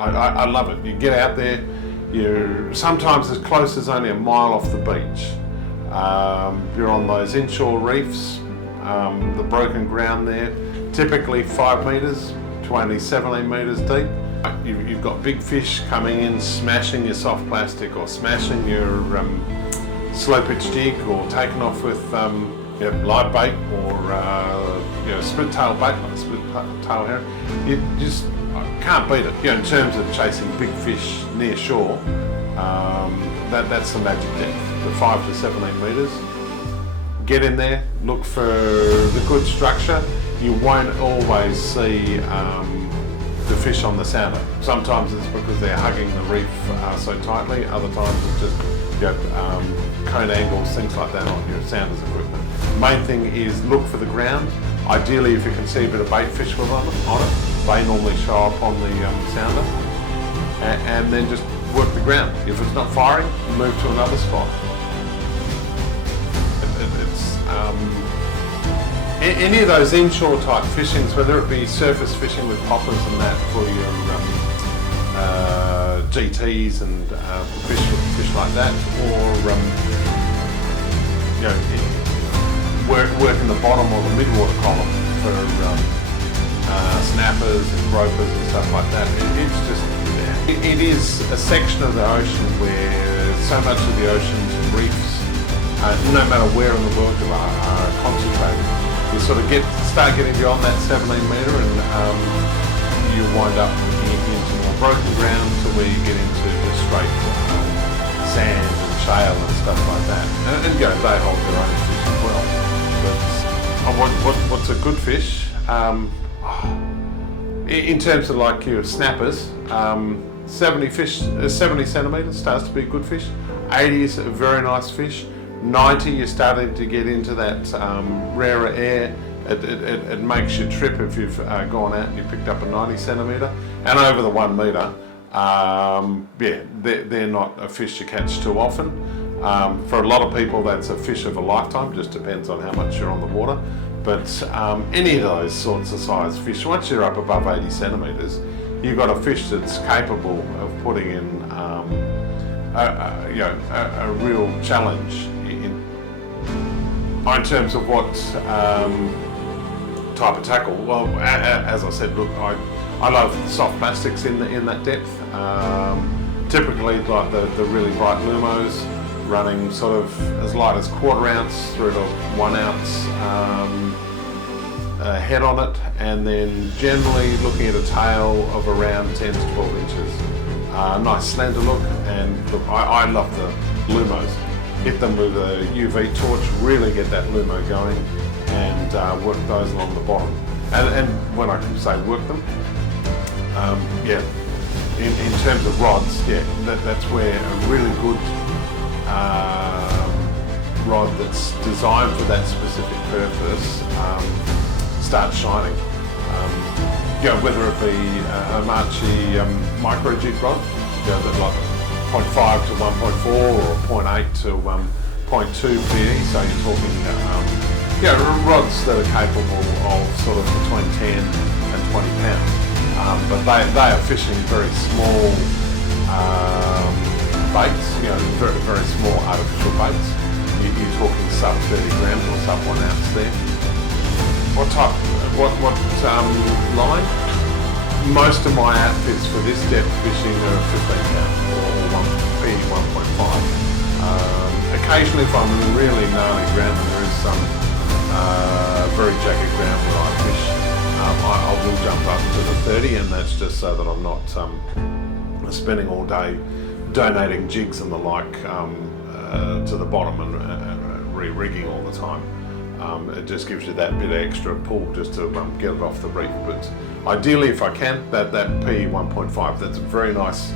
I love it. You get out there, you're sometimes as close as only a mile off the beach. You're on those inshore reefs, the broken ground there, typically 5 metres to only 17 metres deep. You've got big fish coming in, smashing your soft plastic or smashing your slow pitch jig, or taking off with live bait or split tail bait, like split tail herring. You just can't beat it. In terms of chasing big fish near shore, that's the magic depth, the 5 to 17 metres. Get in there, look for the good structure. You won't always see the fish on the sounder. Sometimes it's because they're hugging the reef so tightly, other times it's just cone angles, things like that on your sounders equipment. Main thing is look for the ground. Ideally, if you can see a bit of bait fish on it, they normally show up on the sounder, and then just work the ground. If it's not firing, move to another spot. Any of those inshore type fishings, whether it be surface fishing with poppers and that for your GTs and fish like that, or work in the bottom or the mid-water column for snappers and gropers and stuff like that. It's just it is a section of the ocean where so much of the ocean's reefs, no matter where in the world you are concentrated. You sort of start getting beyond that 17 metre, and you wind up into more broken ground to where you get into the straight sand and shale and stuff like that. And they hold their own fish as well. But what's a good fish? In terms of like your snappers, 70 centimetres starts to be a good fish. 80 is a very nice fish. 90, you're starting to get into that rarer air. It makes you trip if you've gone out and you picked up a 90 centimetre. And over the 1 metre, they're not a fish you catch too often. For a lot of people, that's a fish of a lifetime, just depends on how much you're on the water. But any of those sorts of size fish, once you're up above 80 centimetres, you've got a fish that's capable of putting in a real challenge in terms of what type of tackle. Well, as I said, look, I love soft plastics in that depth. Typically, like the really bright lumos, running sort of as light as 1/4 ounce through to 1 ounce head on it, and then generally looking at a tail of around 10 to 12 inches. Nice slender look, and look, I love the lumos. Hit them with a UV torch, really get that lumo going, and work those along the bottom. And when I say work them, in terms of rods, that's where a really good rod that's designed for that specific purpose starts shining. Whether it be a Hamachi micro jig rod, like 0.5 to 1.4 or 0.8 to 0.2 PE, so you're talking rods that are capable of sort of between 10 and 20 pounds. But they are fishing very small baits, very, very small artificial baits. You're talking sub 30 grams or sub 1 ounce there. What line? Most of my outfits for this depth fishing are 15 pound or PE 1.5. Occasionally, if I'm really gnarly ground and there is some very jagged ground where I fish, I will jump up to the 30, and that's just so that I'm not spending all day donating jigs and the like to the bottom and re-rigging all the time. It just gives you that bit of extra pull just to get it off the reef. But ideally, if I can, that PE 1.5, that's a very nice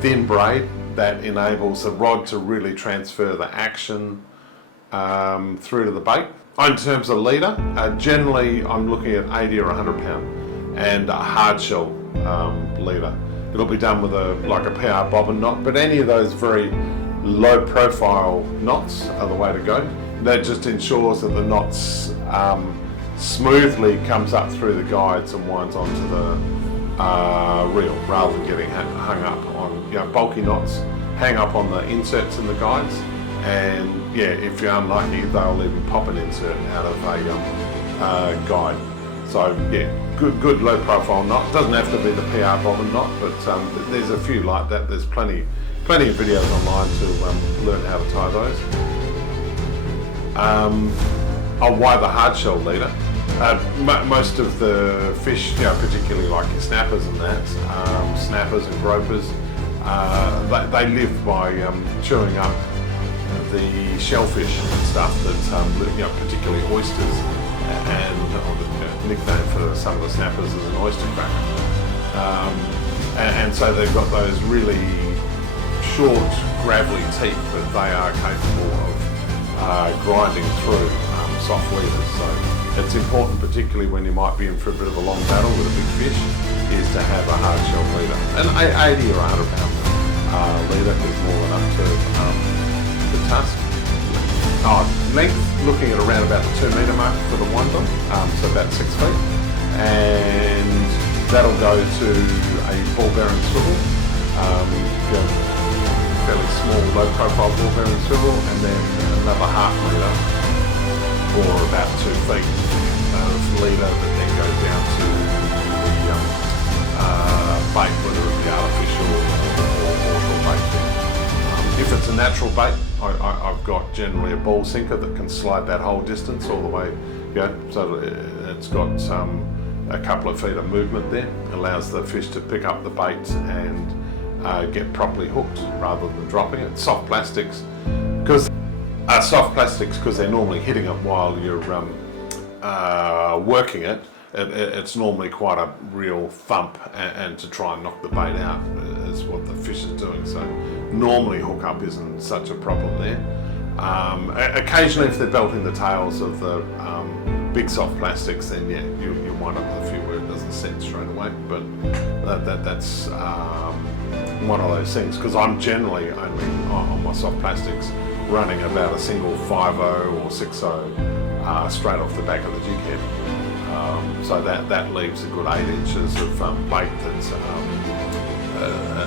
thin braid that enables the rod to really transfer the action through to the bait. In terms of leader, generally I'm looking at 80 or 100 pound and a hard shell leader. It'll be done with a PR bobbin knot, but any of those very low profile knots are the way to go. That just ensures that the knots smoothly comes up through the guides and winds onto reel rather than getting hung up on bulky knots. Hang up on the inserts in the guides, and yeah, if you're unlucky, they'll even pop an insert out of a guide. So yeah, good low profile knot. Doesn't have to be the PR bobbin knot, but there's a few like that. There's plenty of videos online to learn how to tie those. Why the hard shell leader? Most of the fish, particularly like your snappers and that, snappers and gropers, they live by chewing up the shellfish and stuff that, particularly oysters, and the nickname for some of the snappers is an oyster cracker. And so they've got those really short, gravelly teeth, but they are capable of grinding through soft leaders. So it's important, particularly when you might be in for a bit of a long battle with a big fish, is to have a hard shell leader. An 80 or 100 pound leader is more than up to the task. Length, looking at around about the 2 metre mark for the wonder, so about 6 feet, and that'll go to a ball bearing swivel, fairly small low profile ball bearing swivel, and then another half metre or about 2 feet of leader that then goes down to the bait, whether it be artificial or bait. If it's a natural bait, I've got generally a ball sinker that can slide that whole distance all the way, so it's got a couple of feet of movement there. Allows the fish to pick up the bait and get properly hooked rather than dropping it. Soft plastics, because they're normally hitting it while you're working it. It's normally quite a real thump, and to try and knock the bait out is what the fish is doing. So normally hook up isn't such a problem there. Occasionally, if they're belting the tails of the big soft plastics, then yeah, you wind up with a few where it doesn't set straight away. But that's one of those things, because I'm generally only on my soft plastics running about a single 5/0 or 6/0 straight off the back of the jig head. So that leaves a good 8 inches of bait that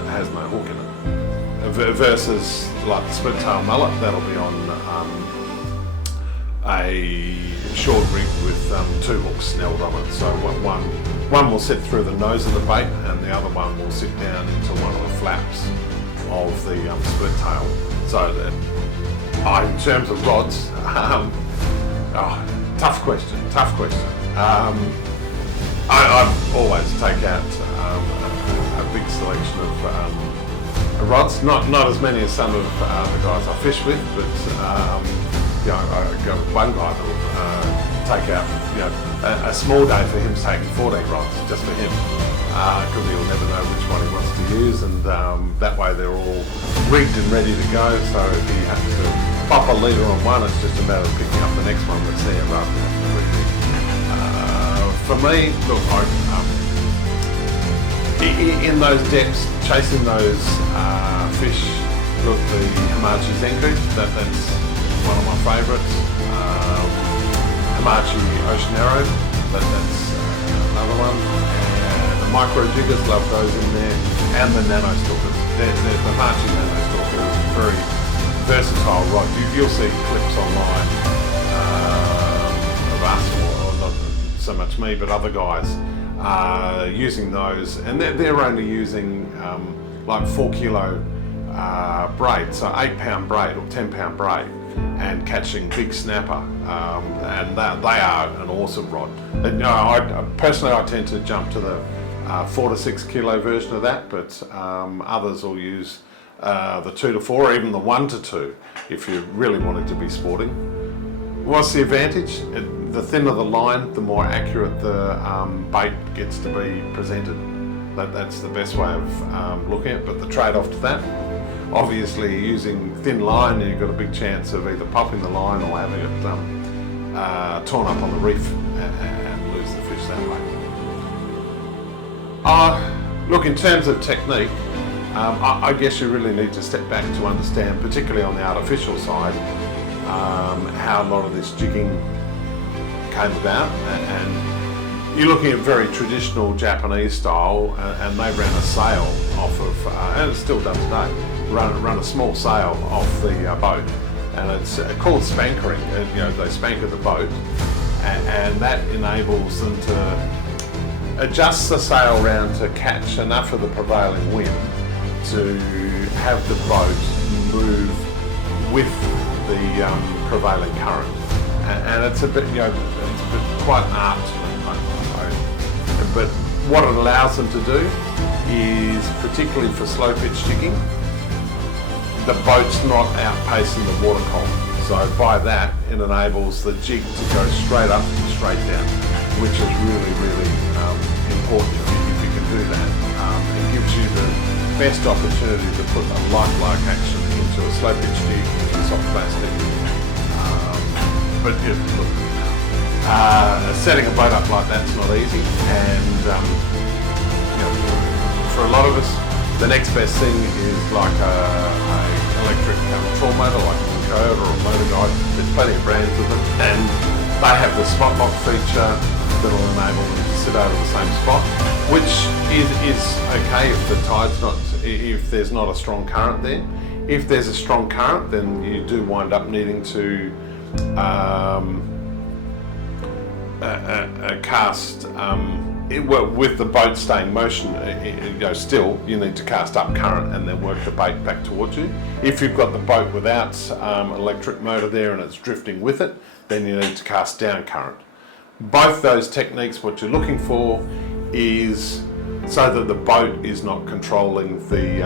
has no hook in it. Versus like the split tail mullet, that'll be on a short rig with 2 hooks snelled on it. So one will sit through the nose of the bait, and the other one will sit down into one of the flaps of the split tail. So that, in terms of rods, tough question. I always take out a big selection of rods, not as many as some of the guys I fish with, but I go with one guy that will take out a small day for him, taking 14 rods just for him, because he'll never know which one he wants to use, and that way they're all rigged and ready to go. So if he has to pop a leader on one, it's just a matter of picking up the next one that's there rather than having to re-rig. For me, look, in those depths, chasing those fish, look, the Hamachi Zenku, that's one of my favourites. Hamachi Ocean Arrow, that's another one. And the micro jiggers, love those in there. And the Nano Stalkers. The Hamachi Nano Stalker is a very versatile rod. You'll see clips online of us, or not so much me, but other guys using those, and they're only using like 4 kilo braid, so 8 pound braid or 10 pound braid, and catching big snapper, and they are an awesome rod. And, personally, I tend to jump to the 4 to 6 kilo version of that, but others will use the 2 to 4, or even the 1 to 2 if you really want it to be sporting. What's the advantage? The thinner the line, the more accurate the bait gets to be presented. That's the best way of looking at it. But the trade-off to that, obviously using thin line, you've got a big chance of either popping the line or having it torn up on the reef and lose the fish that way. Look, in terms of technique, I guess you really need to step back to understand, particularly on the artificial side, how a lot of this jigging came about, and you're looking at very traditional Japanese style, and they ran a sail off of, and it still does today, run a small sail off the boat, and it's called spankering. You know, they spanker the boat, and that enables them to adjust the sail round to catch enough of the prevailing wind to have the boat move with the prevailing current. And it's a bit, you know, it's a bit quite an art to it. But what it allows them to do is, particularly for slow pitch jigging, the boat's not outpacing the water column. So by that, it enables the jig to go straight up and straight down, which is really, really important if you can do that. It gives you the best opportunity to put a lifelike action into a slow pitch jig, into a soft plastic. But look, setting a boat up like that's not easy, and you know, for a lot of us, the next best thing is like a electric trawl motor, like a Kaiya or a motor guide. There's plenty of brands of them, and they have the spot lock feature that will enable them to sit over the same spot, which is okay if the tide's not, if there's not a strong current there. If there's a strong current, then you do wind up needing to cast with the boat staying motion, you know, still you need to cast up current and then work the bait back towards you. If you've got the boat without electric motor there and it's drifting with it, then you need to cast down current. Both those techniques, what you're looking for is so that the boat is not controlling the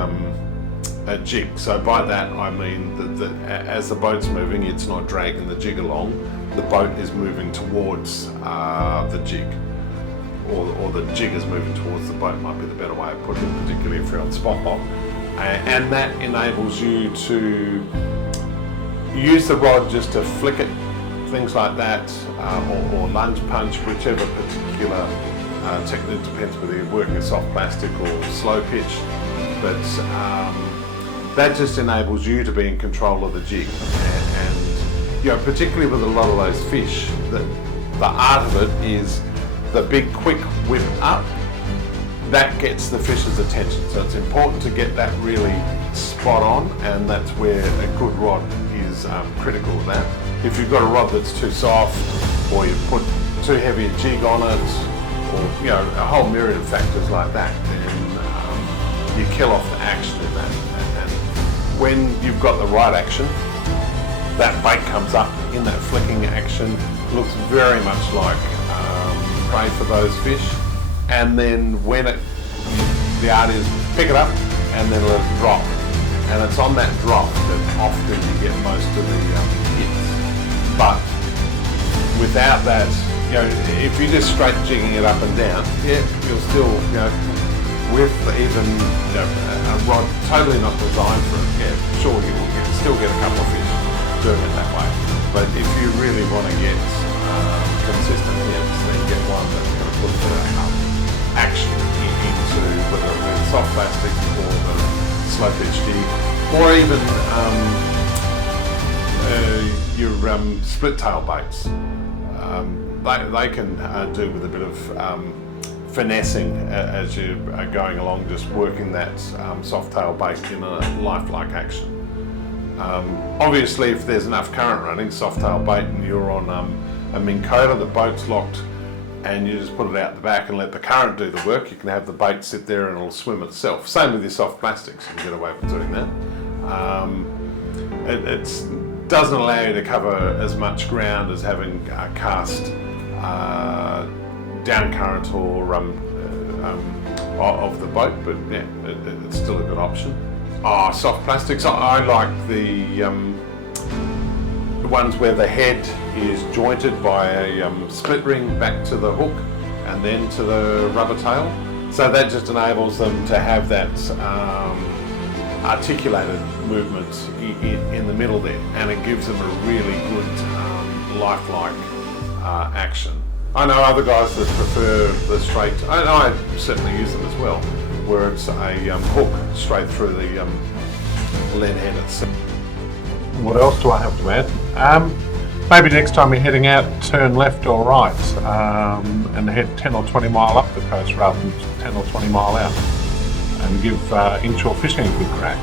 jig. So by that I mean that as the boat's moving, it's not dragging the jig along. The boat is moving towards the jig, or the jig is moving towards the boat, might be the better way of putting it, particularly if you're on spot lock. And that enables you to use the rod just to flick it, things like that, or lunge punch, whichever particular technique, depends whether you're working a soft plastic or slow pitch. But that just enables you to be in control of the jig. And you know, particularly with a lot of those fish, the art of it is the big quick whip up. That gets the fish's attention. So it's important to get that really spot on, and that's where a good rod is critical of that. If you've got a rod that's too soft, or you put too heavy a jig on it, or you know, a whole myriad of factors like that, then you kill off the action in that. And when you've got the right action, that bait comes up in that flicking action, looks very much like prey for those fish. And then when the art is pick it up and then let it drop. And it's on that drop that often you get most of the hits. But without that, you know, if you're just straight jigging it up and down, yeah, you'll still, you know, with even, you know, a rod totally not designed for it, yeah, sure, you will still get a couple of fish doing it that way. But if you really want to get consistent hits, then get one that's going to put the action into whether it be soft plastic or the slow pitch jig, or even your split tail baits. They can do with a bit of finessing as you are going along, just working that soft tail bait in a lifelike action. Obviously, if there's enough current running, soft tail bait, and you're on a Minn Kota, the boat's locked, and you just put it out the back and let the current do the work, you can have the bait sit there and it'll swim itself. Same with your soft plastics, you can get away with doing that. It doesn't allow you to cover as much ground as having cast down current or of the boat, but yeah, it's still a good option. Soft plastics, I like the ones where the head is jointed by a split ring back to the hook and then to the rubber tail. So that just enables them to have that articulated movement in the middle there, and it gives them a really good lifelike action. I know other guys that prefer the straight, and I certainly use them as well, where it's a hook straight through the lead head itself. What else do I have to add? Maybe next time you're heading out, turn left or right and head 10 or 20 mile up the coast rather than 10 or 20 mile out, and give inshore fishing a good crack.